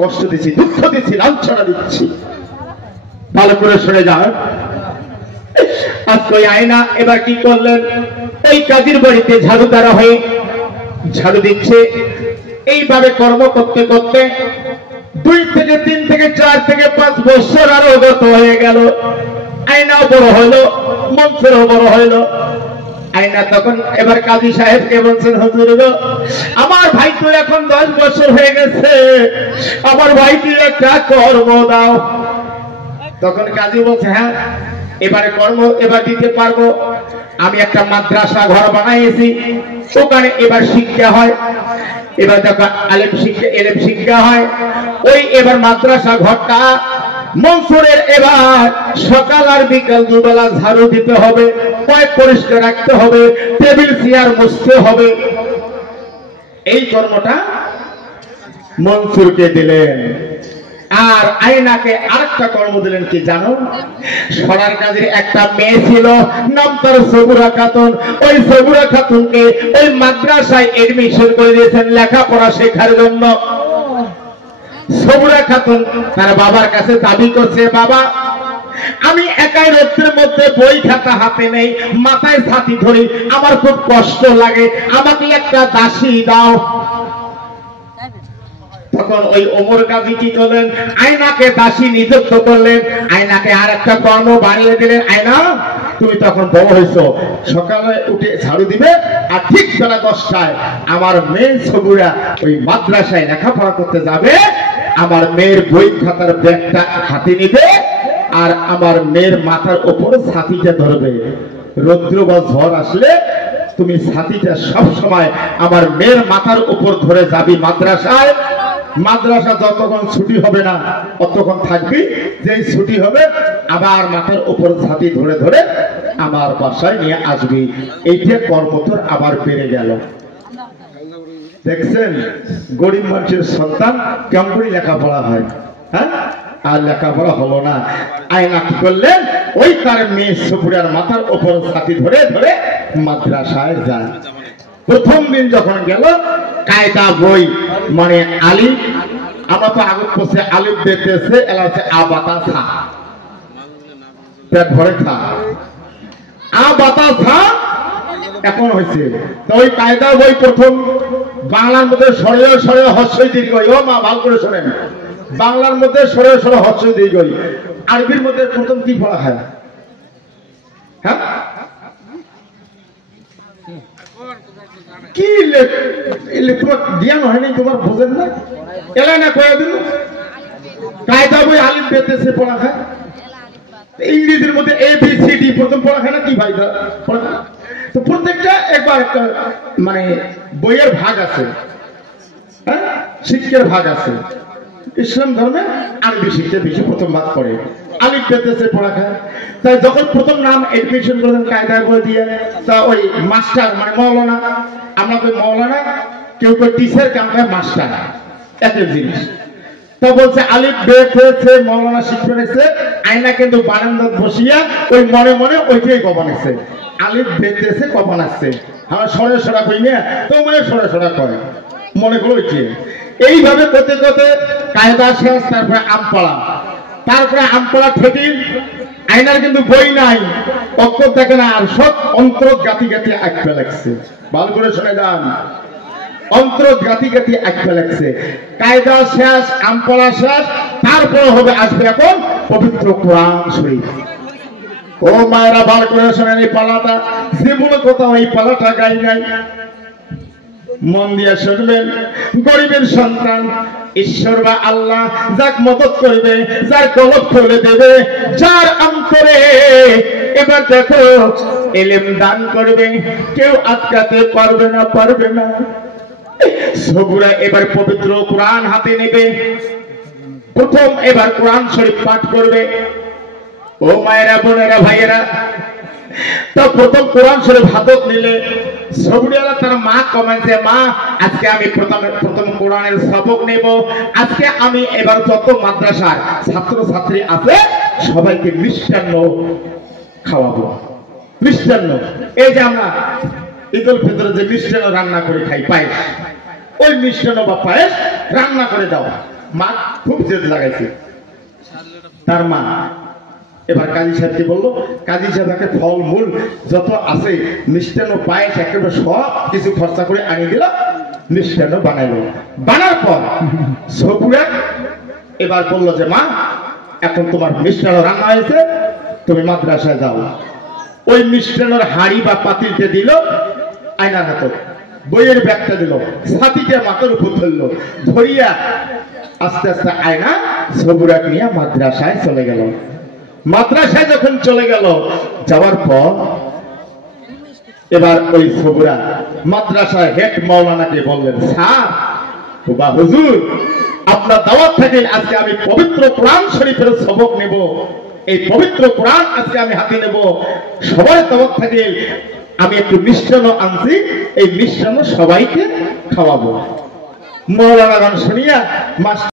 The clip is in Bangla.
কষ্ট দিচ্ছি, দুঃখ দিচ্ছি, লাঞ্ছনা দিচ্ছি। ভালো করে শুনে যান। আজকে ওই আয়না এবার কি করলেন, এই কাজীর বাড়িতে ঝাড়ুদারা হয়ে ঝাড়ু দিচ্ছে। এইভাবে কর্ম করতে করতে 2 থেকে 3 থেকে 4 থেকে 5 বছর আরো গত হয়ে গেল। আয়নাও বড় হইলো, মঞ্চেরও বড় হইলো। আয়না তখন এবার কাজী সাহেবকে বলছেন, হুজুর গো, আমার ভাই তো এখন 10 বছর হয়ে গেছে, আমার ভাইকে একটা কর্ম দাও। তখন কাজী বলছে, হ্যাঁ এবারে কর্ম এবার দিতে পারবো। আমি একটা মাদ্রাসা ঘর বানাইছি, ওখানে এবার শিক্ষা হয়। এবার যখন এলেম শিক্ষা হয়, ওই এবার মাদ্রাসা ঘরটা মনসুরের এবার সকাল আর বিকাল 2 বেলা ঝাড়ু দিতে হবে, কয়েক পরিষ্কার রাখতে হবে, টেবিল চেয়ার মুছতে হবে। এই কর্মটা মনসুরকে দিলেন। আর আয়নাকে আরেকটা কর্ম দিলেন, কি জানো? সরার কাজের একটা মেয়ে ছিল, নাম তার সবুরা খাতুন। ওই সবুরা খাতুনকে ওই মাদ্রাসায় এডমিশন করে দিয়েছেন লেখাপড়া শেখার জন্য। সবুরা খাতুন তার বাবার কাছে দাবি করছে, বাবা আমি একাই রোদ্রের মধ্যে বই খাতা হাতে নেই, মাথায় ছাতি ধরি, আমার খুব কষ্ট লাগে, আমাকে একটা দাসী দাও। তখন ওই ওমর কাজী কি করলেন, আয়নাকে দাসী নিযুক্ত করলেন, আয়নাকে আর একটা কর্ম বাড়িয়ে দিলেন। আয়না তুমি তখন বড় হয়েছো, সকালে উঠে ঝাড়ু দিবে, আর ঠিক বেলা 10টায় আমার মেয়ে সবুরা ওই মাদ্রাসায় লেখাপড়া করতে যাবে। আমার মেয়ের বই খাতার ব্যাগটা হাতে নিবে, আর আমার মেয়ের মাথার উপর ছাতিটা ধরবে। রৌদ্র বা ঝড় আসলে তুমি ছাতিটা সব সময় আমার মেয়ের মাথার উপর ধরে যাবি মাদ্রাসায়। মাদ্রাসা যতক্ষণ ছুটি হবে না ততক্ষণ থাকবি, যেই ছুটি হবে আবার মাথার উপর ছাতি ধরে ধরে আমার বাসায় নিয়ে আসবি। এইটা কর্মতর আবার বেড়ে গেল। দেখছেন গরিব মানুষের সন্তান কেমন করে লেখাপড়া হয়, হ্যাঁ? আর লেখাপড়া হলো না। আয়না কি করলেন, ওই তার মেয়ে সপুরার মাথার উপর ছাতি ধরে ধরে মাদ্রাসায় যায়। প্রথম দিন যখন গেল, কায়দা বই মানে আলিফ, আমরা তো আগে পড়ছে আলিফ দেখতেছে, এলা হচ্ছে আ বাতা থা, পেট ভরে থা, আ বাতা থা এখন হয়েছে। তো ওই কায়দা বই প্রথম বাংলার মধ্যে সরেও সরেও হস্যই দীর্ঘ। ও মা ভালো করে শোনেন, বাংলার মধ্যে সরেও সরে হস্যই দীর্ঘ। আরবির মধ্যে প্রথম কি পড়া হয়, হ্যাঁ? কি জ্ঞান হয়নি তোমার, বোঝেন না? এলাই না কয়ে দিন কায়দা বই আলিফ বেতেছে পড়া হয়। ইংরেজির মধ্যে ABCD প্রথম পড়া হয় না, কি ভাই পড়া? তো প্রত্যেকটা একবার একটা মানে বইয়ের ভাগ আছে, হ্যাঁ, শিক্ষার ভাগ আছে। ইসলাম ধর্মে আরবি শিক্ষা বেশি প্রথম ভাগ করে, আলিফ বেতেছে পড়া খায়। তাই যখন প্রথম নাম এডমিশন করলেন কায়দা করে দিয়ে, তা ওই মাস্টার মানে মৌলানা, আমরা তো মৌলানা, কেউ কেউ টিচার, কামটা মাস্টার, একই জিনিস। তো বলছে আলিফ বেত হয়েছে, মৌলানা শিক্ষা নিচ্ছে। আয়না কিন্তু বারান্দাত বসিয়া ওই মনে মনে ওইটাই কবানেছে, আলিফ বেতেছে কবান আসছে। আমার সরে সরা কই না, তো মানে সরে সরা কয়, মনে করো ওইটি। এইভাবে করতে করতে কায়দা শেষ, তারপরে আমপাড়া, তারপরে আমপাড়া ঠেকি। আয়নার কিন্তু বই নাই, অক্ষর থাকে না, আর সব অন্তর গাতি গাতি আঁকতে লাগছে। ভালো করে শুনে যান, অন্তর গাতি গাতি আঁকতে লাগছে। কায়দা শেষ, আমপাড়া শেষ, তারপরে হবে আসবে এখন পবিত্র কোরআন শরীফ। ও মায়েরা ভালো করে শোনেন, এই পালাটা জীবনে কোথাও এই পালাটা গাই নাই, মন দিয়ে শুনবেন। গরিবের সন্তান ঈশ্বর বা আল্লাহ যাক মদত করবে, যার কলব খুলে দেবে, যার অন্তরে এবার দেখো ইলম দান করবে, কেউ আটকাতে পারবে না, পারবে না। সবুরা এবার পবিত্র কোরআন হাতে নেবে, প্রথম এবার কোরআন শরীফ পাঠ করবে। ও মায়েরা, বোনেরা, ভাইয়েরা, তো প্রথম কোরআন শরীফ হাতত নিলে সবুরিয়ালা তার মা কমেন্টে, মা আজকে আমি প্রথম কোরআনের সবক নেব, আজকে আমি এবার যত মাদ্রাসার ছাত্র ছাত্রী আছে সবাইকে মিষ্টান্ন খাওয়াবো। মিষ্টান্ন, এই যে আমরা ঈদুল ফিতরে যে মিষ্টান্ন রান্না করে খাই, পায়েস, ওই মিষ্টান্ন বা পায়েস রান্না করে দাও। মা খুব জেদ লাগাইছে। তার মা এবার কাজী সাহেবকে বললো, কাজী সাহেবকে ফল মূল যত আছে মিষ্টান্ন পায়েস একেবারে সব কিছু খরচা করে আনিয়ে দিল, মিষ্টান্ন বানাইলো। বানার পর সবুরা এবার বললো যে মা এখন তোমার মিষ্টান্ন রান্না হয়েছে, তুমি মাদ্রাসায় যাও। ওই মিষ্টান্নর হাড়ি বা পাতিলতে দিল, আয়নার হাতে বইয়ের ব্যাগটা দিল, ছাতিটা মাথার উপর ধরলো, ধরিয়া আস্তে আস্তে আয়না সবুরাক নিয়ে মাদ্রাসায় চলে গেল। মাদ্রাসায় যখন চলে গেল, যাওয়ার পর এবার ওই সবুরা মাদ্রাসায় হেড মাওলানাকে বললেন, স্যার বা হুজুর আপনার দাওয়াত থেকে আজকে আমি পবিত্র কোরআন শরীফের সবক নেব, এই পবিত্র কোরআন আজকে আমি হাতে নেব, সবার দাওয়াত থেকে আমি একটু মিষ্টান্ন আনছি, এই মিষ্টান্ন সবাইকে খাওয়াবো। মাওলানাগণ শুনিয়া